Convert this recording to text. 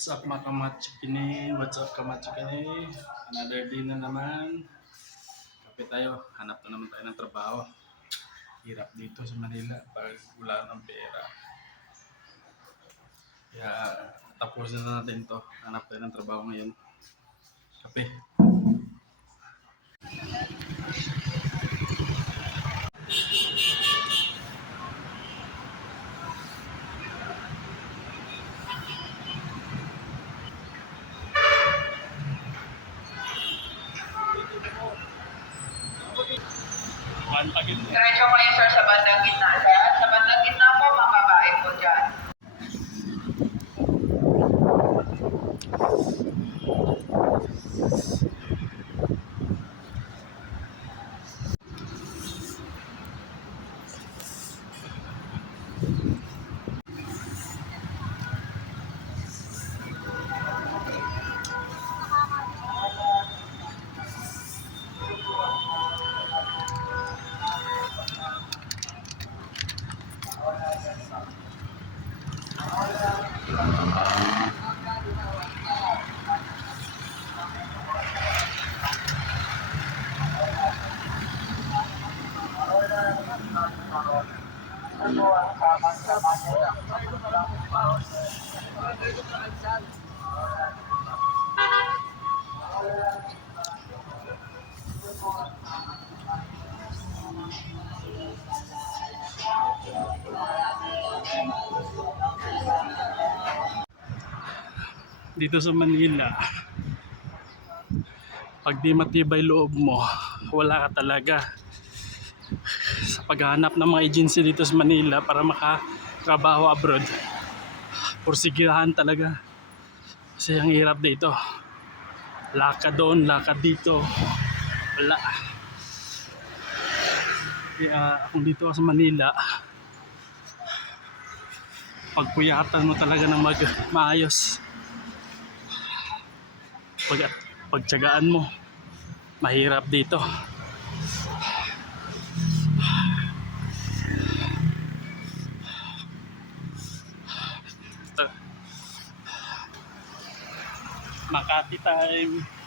What's up mga kamatsikini? What's up kamatsikini? Another day na naman. Kapit tayo. Hanap na naman tayo ng trabaho. Hirap dito sa Manila pag wala ng pera. Kaya tapusin na natin to. Hanap tayo ng trabaho ngayon. Kape. Diretso kayo sir sa bandang gitna sir. Sa bandang gitna po, mga babae po dyan. Dito sa Manila, pag di matibay loob mo, wala ka talaga. Sa paghahanap ng mga agency dito sa Manila para makatrabaho abroad, pursigihan talaga. Kasi ang hirap dito. Lakad doon, lakad dito. Wala. Kaya kung dito ka sa Manila, pagpuyatan mo talaga ng maayos. Pagtyagaan mo, mahirap dito. Makati time.